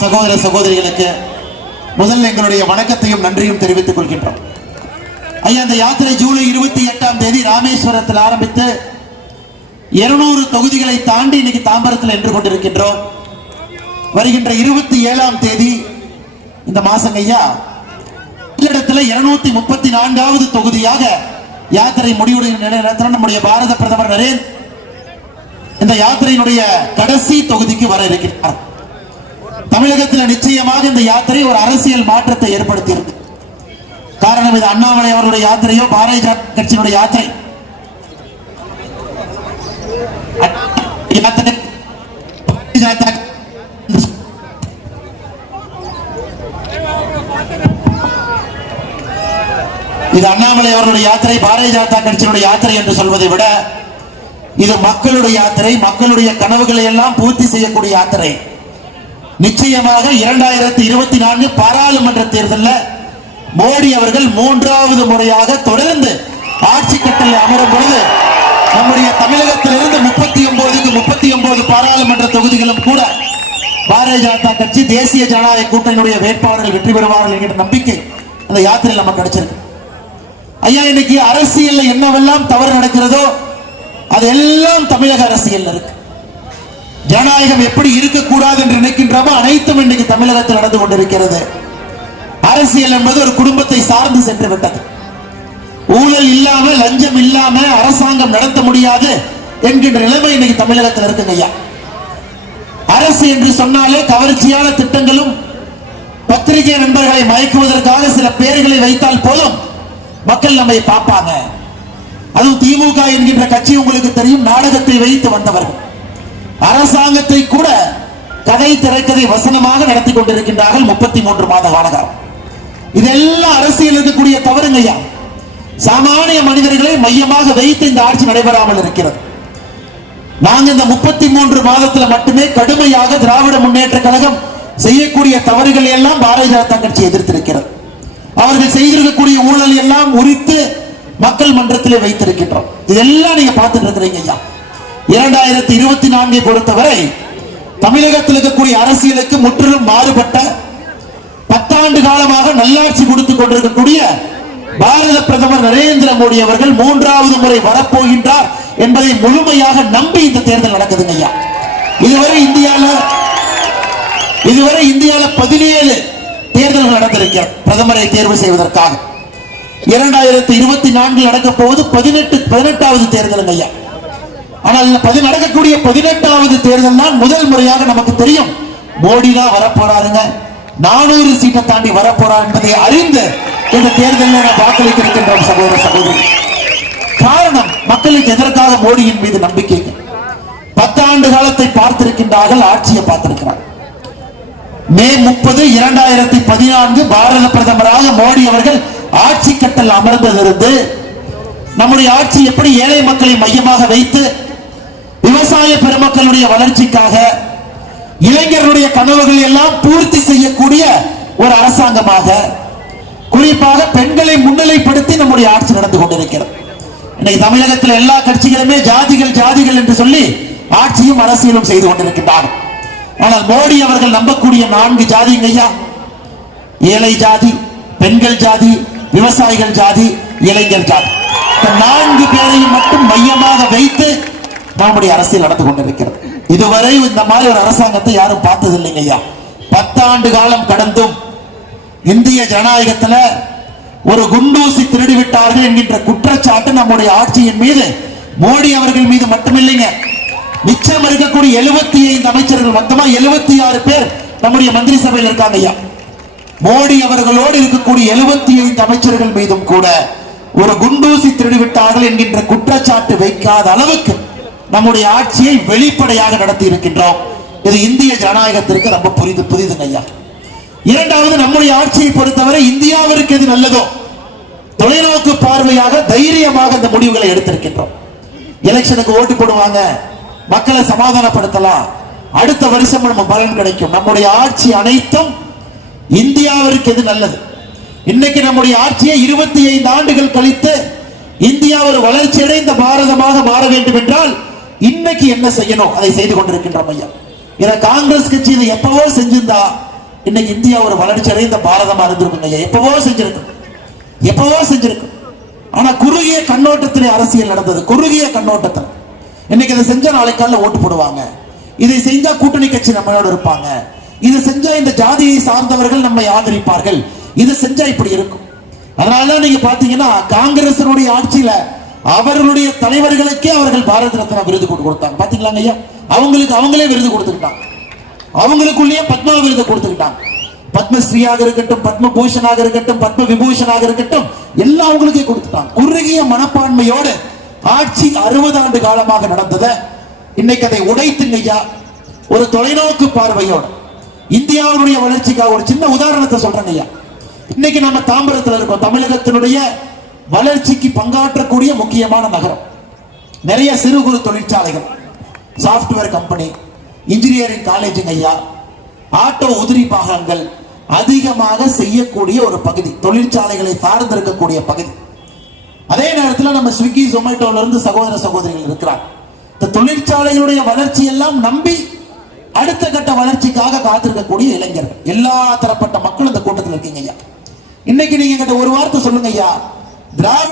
சகோதர சகோதரிகளுக்கு முதல்ல எங்களுடைய வணக்கத்தையும் நன்றியும் தெரிவித்துக் கொள்கின்றோம். ஐயா இந்த யாத்திரை ஜூலை இருபத்தி எட்டாம் தேதி ராமேஸ்வரத்தில் ஆரம்பித்து இருநூறு தொகுதிகளை தாண்டி இன்னைக்கு தாம்பரத்தில் நின்று கொண்டிருக்கின்றோம். வருகின்ற இருபத்தி ஏழாம் தேதி இந்த மாசம் ஐயா இடத்துல இருநூத்தி முப்பத்தி நான்காவது தொகுதியாக யாத்திரை முடிவுடைய நேரத்தில் நம்முடைய பாரத பிரதமர் நரேந்திர இந்த யாத்திரையினுடைய கடைசி தொகுதிக்கு வர இருக்கிறார். தமிழகத்தில் நிச்சயமாக இந்த யாத்திரை ஒரு அரசியல் மாற்றத்தை ஏற்படுத்தியிருக்கு. காரணம் இது அண்ணாமலை அவருடைய யாத்திரையோ பாரதிய ஜனதா கட்சியினுடைய யாத்திரை. இது அண்ணாமலை அவர்களுடைய யாத்திரை பாரதிய ஜனதா கட்சியினுடைய யாத்திரை என்று சொல்வதை விட இது மக்களுடைய யாத்திரை மக்களுடைய கனவுகளை எல்லாம் பூர்த்தி செய்யக்கூடிய யாத்திரை. நிச்சயமாக இரண்டாயிரத்தி இருபத்தி நான்கு பாராளுமன்ற தேர்தலில் மோடி அவர்கள் மூன்றாவது முறையாக தொடர்ந்து ஆட்சி கட்டளை அமரும் பொழுது நம்முடைய தமிழகத்திலிருந்து முப்பத்தி ஒன்பதுக்கு முப்பத்தி ஒன்பது பாராளுமன்ற தொகுதிகளும் கூட பாரதிய ஜனதா கட்சி தேசிய ஜனநாயக கூட்டணியுடைய வேட்பாளர்கள் வெற்றி பெறுவார்கள் என்கிற நம்பிக்கை அந்த யாத்திரையில் நமக்கு கிடைச்சிருக்கு. ஐயா இன்னைக்கு அரசியல்ல என்னவெல்லாம் தவறு நடக்கிறதோ அதெல்லாம் தமிழக அரசியல் இருக்கு. ஜனநாயகம் எப்படி இருக்கக்கூடாது என்று நினைக்கின்றமோ அனைத்தும் இன்றைக்கு தமிழகத்தில் நடந்து கொண்டிருக்கிறது. அரசியல் என்பது ஒரு குடும்பத்தை சார்ந்து சென்று விட்டது. ஊழல் இல்லாம லஞ்சம் இல்லாம அரசாங்கம் நடத்த முடியாது என்கின்ற நிலைமை இன்னைக்கு தமிழகத்தில் இருக்குங்க ஐயா. அரசு என்று சொன்னாலே கவர்ச்சியான திட்டங்களும் பத்திரிகை நண்பர்களை மயக்குவதற்காக சில பெயர்களை வைத்தால் போதும் மக்கள் நம்மை பார்ப்பாங்க. அதுவும் திமுக என்கின்ற கட்சி உங்களுக்கு தெரியும் நாடகத்தை வைத்து வந்தவர்கள். அரசாங்கத்தை கூட கதை திரைக்கதை வசனமாக நடத்தி கொண்டிருக்கின்றார்கள் முப்பத்தி மூன்று மாத காலகாலம். இதெல்லாம் அரசியல் இருக்கக்கூடிய தவறுங்க ஐயா. சாமானிய மனிதர்களை மையமாக வைத்து இந்த ஆட்சி நடைபெறாமல் இருக்கிறது. நாங்க இந்த முப்பத்தி மூன்று மாதத்துல மட்டுமே கடுமையாக திராவிட முன்னேற்ற கழகம் செய்யக்கூடிய தவறுகள் எல்லாம் பாரதிய ஜனதா கட்சி எதிர்த்திருக்கிறது. அவர்கள் செய்திருக்கக்கூடிய ஊழல் எல்லாம் உரித்து மக்கள் மன்றத்திலே வைத்திருக்கின்றோம். இதெல்லாம் நீங்க பார்த்துட்டு இருக்கிறீங்க ஐயா. இரண்டாயிரத்தி இருபத்தி நான்கை பொறுத்தவரை தமிழகத்தில் இருக்கக்கூடிய அரசியலுக்கு முற்றிலும் மாறுபட்ட பத்தாண்டு காலமாக நல்லாட்சி கொடுத்துக் கொண்டிருக்கக்கூடிய பாரத பிரதமர் நரேந்திர மோடி அவர்கள் மூன்றாவது முறை வரப்போகின்றார் என்பதை முழுமையாக நம்பி இந்த தேர்தல் நடக்குதுங்க ஐயா. இதுவரை இந்தியால இதுவரை இந்தியால பதினேழு தேர்தல்கள் நடந்திருக்க பிரதமரை தேர்வு செய்வதற்காக. இரண்டாயிரத்தி இருபத்தி நான்கில் நடக்க போவது பதினெட்டு பதினெட்டாவது தேர்தலுங்க ஐயா. ஆனால் பதி நடக்கக்கூடிய பதினெட்டாவது தேர்தல் தான் முதல் முறையாக நமக்கு தெரியும். மோடி தான் வரப்போறாருங்க. நானூறு சீட்டை தாண்டி வரப்போறா என்பதை அறிந்து இந்த தேர்தலில் நாம் வாக்களிக்க இருக்கின்றோம் சகோதர சகோதரி. காரணம் மக்களுக்கு எதற்காக மோடியின் மீது நம்பிக்கை. பத்தாண்டு காலத்தை பார்த்திருக்கின்றார்கள் ஆட்சியை பார்த்திருக்கிறார். மே முப்பது இரண்டாயிரத்தி பதினான்கு பாரத பிரதமராக மோடி அவர்கள் ஆட்சி கட்டல் அமர்ந்ததிருந்து நம்முடைய ஆட்சி எப்படி ஏழை மக்களை மையமாக வைத்து விவசாய பெருமக்களுடைய வளர்ச்சிக்காக இளைஞர்களுடைய கனவுகள் எல்லாம் பூர்த்தி செய்யக்கூடிய ஒரு அரசாங்கமாக குறிப்பாக பெண்களை முன்னிலைப்படுத்தி நம்முடைய ஆட்சி நடந்து கொண்டிருக்கிறது. இன்னைக்கு தமிழகத்தில் எல்லா கட்சிகளுமே ஜாதிகள் ஜாதிகள் என்று சொல்லி ஆட்சியும் அரசியலும் செய்து கொண்டிருக்கின்றார்கள். ஆனால் மோடி அவர்கள் நம்பக்கூடிய நான்கு ஜாதிங்க ஐயா. ஏழை ஜாதி பெண்கள் ஜாதி விவசாயிகள் ஜாதி இளைஞர் ஜாதி. நான்கு பேரையும் மட்டும் மையமாக வைத்து நம்முடைய அரசியல் நடந்து கொண்டிருக்கிறது. இதுவரை இந்த மாதிரி ஒரு அரசாங்கத்தை யாரும் பார்த்தது இல்லைங்க ஐயா. பத்தாண்டு காலம் கடந்தும் இந்திய ஜனநாயகத்துல ஒரு குண்டூசி திருடி விட்டார்கள் என்கின்ற குற்றச்சாட்டு நம்முடைய ஆட்சியின் மீது மோடி அவர்கள் மீது மட்டுமில்லைங்க. மிச்சம் இருக்கக்கூடிய எழுபத்தி ஐந்து அமைச்சர்கள் மொத்தமா எழுபத்தி ஆறு பேர் நம்முடைய மந்திரி சபையில் இருக்காங்க ஐயா. மோடி அவர்களோடு இருக்கக்கூடிய எழுபத்தி ஐந்து அமைச்சர்கள் மீதும் கூட ஒரு குண்டூசி திருடிவிட்டார்கள் என்கின்ற குற்றச்சாட்டு வைக்காத அளவுக்கு நம்முடைய ஆட்சியை வெளிப்படையாக நடத்தி இருக்கின்றோம் இது இந்திய ஜனநாயகத்திற்கு ரொம்ப புரிது புரிதுங்க ஐயா. இரண்டாவது நம்முடைய ஆட்சியை பொறுத்தவரை இந்தியாவிற்கு எது நல்லதோ தொலைநோக்கு பார்வையாக தைரியமாக இந்த முடிவுகளை எடுத்திருக்கின்றோம். எலெக்ஷனுக்கு ஓட்டு போடுவாங்க மக்களை சமாதானப்படுத்தலாம். அடுத்த வருஷம் நம்ம பலன் கிடைக்கும். நம்முடைய ஆட்சி அனைத்தும் இந்தியாவிற்கு எது நல்லது? இன்னைக்கு நம்முடைய ஆட்சியை இருபத்தி ஐந்து ஆண்டுகள் கழித்து இந்தியா ஒரு வளர்ச்சி அடைந்த பாரதமாக மாற வேண்டும் என்றால் இன்னைக்கு என்ன செய்யணும்? அதை செய்து கொண்டிருக்கின்றோம் ஐயா இதை காங்கிரஸ் கட்சி இதை எப்பவோ செஞ்சிருந்தா இன்னைக்கு இந்தியா ஒரு வளர்ச்சி அடைந்த பாரதமா இருந்திருக்கும் ஐயா. எப்பவோ செஞ்சிருக்கும். எப்பவோ செஞ்சிருக்கும். ஆனா குறுகிய கண்ணோட்டத்திலே அரசியல் நடந்தது. குறுகிய கண்ணோட்டத்தில். இன்னைக்கு இதை செஞ்சா நாளைக்கு ஓட்டு போடுவாங்க. இதை செஞ்சா கூட்டணி கட்சி நம்மளோட இருப்பாங்க. இதை செஞ்சா இந்த ஜாதியை சார்ந்தவர்கள் நம்மை ஆதரிப்பார்கள். இதை செஞ்சா இப்படி இருக்கும். அதனாலதான் நீங்க பாத்தீங்கன்னா காங்கிரசனுடைய ஆட்சியில அவர்களுடைய தலைவர்களுக்கே அவர்கள் பாரத ரத்னா விருது கொடு- கொடுத்தாங்க. பாத்தீங்களாங்க ஐயா? அவங்களுக்கு அவங்களே விருது கொடுத்துக்கிட்டாங்க. அவங்களுக்குள்ளேயே பத்மா விருது கொடுத்துக்கிட்டாங்க. பத்மஸ்ரீயாக இருக்கட்டும் பத்ம பூஷனாக இருக்கட்டும் பத்ம விபூஷனாக இருக்கட்டும் எல்லாம் அவங்களுக்கே கொடுத்துட்டாங்க. குறுகிய மனப்பான்மையோடு ஆட்சி அறுபது ஆண்டு காலமாக நடந்தத இன்னைக்கு அதை உடைத்துங்க ஐயா. ஒரு தொலைநோக்கு பார்வையோடு. இந்தியாவுடைய வளர்ச்சிக்காக ஒரு சின்ன உதாரணத்தை சொல்றேங்க ஐயா. இன்னைக்கு நம்ம தாம்பரத்துல இருக்கோம். தமிழகத்தினுடைய வளர்ச்சிக்கு பங்காற்றக்கூடிய முக்கியமான நகரம். நிறைய சிறு குறு தொழிற்சாலைகள் சாஃப்ட்வேர் கம்பெனி இன்ஜினியரிங் காலேஜுங்க ஐயா. ஆட்டோ உதிரி பாகங்கள் அதிகமாக செய்யக்கூடிய ஒரு பகுதி தொழிற்சாலைகளை சார்ந்திருக்கக்கூடிய பகுதி. அதே நேரத்தில் நம்ம ஸ்விக்கி ஜொமேட்டோல இருந்து சகோதர சகோதரிகள் இருக்கிறார் இந்த தொழிற்சாலைகளுடைய வளர்ச்சி எல்லாம் நம்பி அடுத்த கட்ட வளர்ச்சிக்காக காத்திருக்கக்கூடிய இளைஞர்கள். எல்லா தரப்பட்ட மக்களும் இந்த கூட்டத்தில் இருக்கீங்க ஐயா. இன்னைக்கு நீங்க கிட்ட ஒரு வார்த்தை சொல்லுங்க ஐயா. திராவிட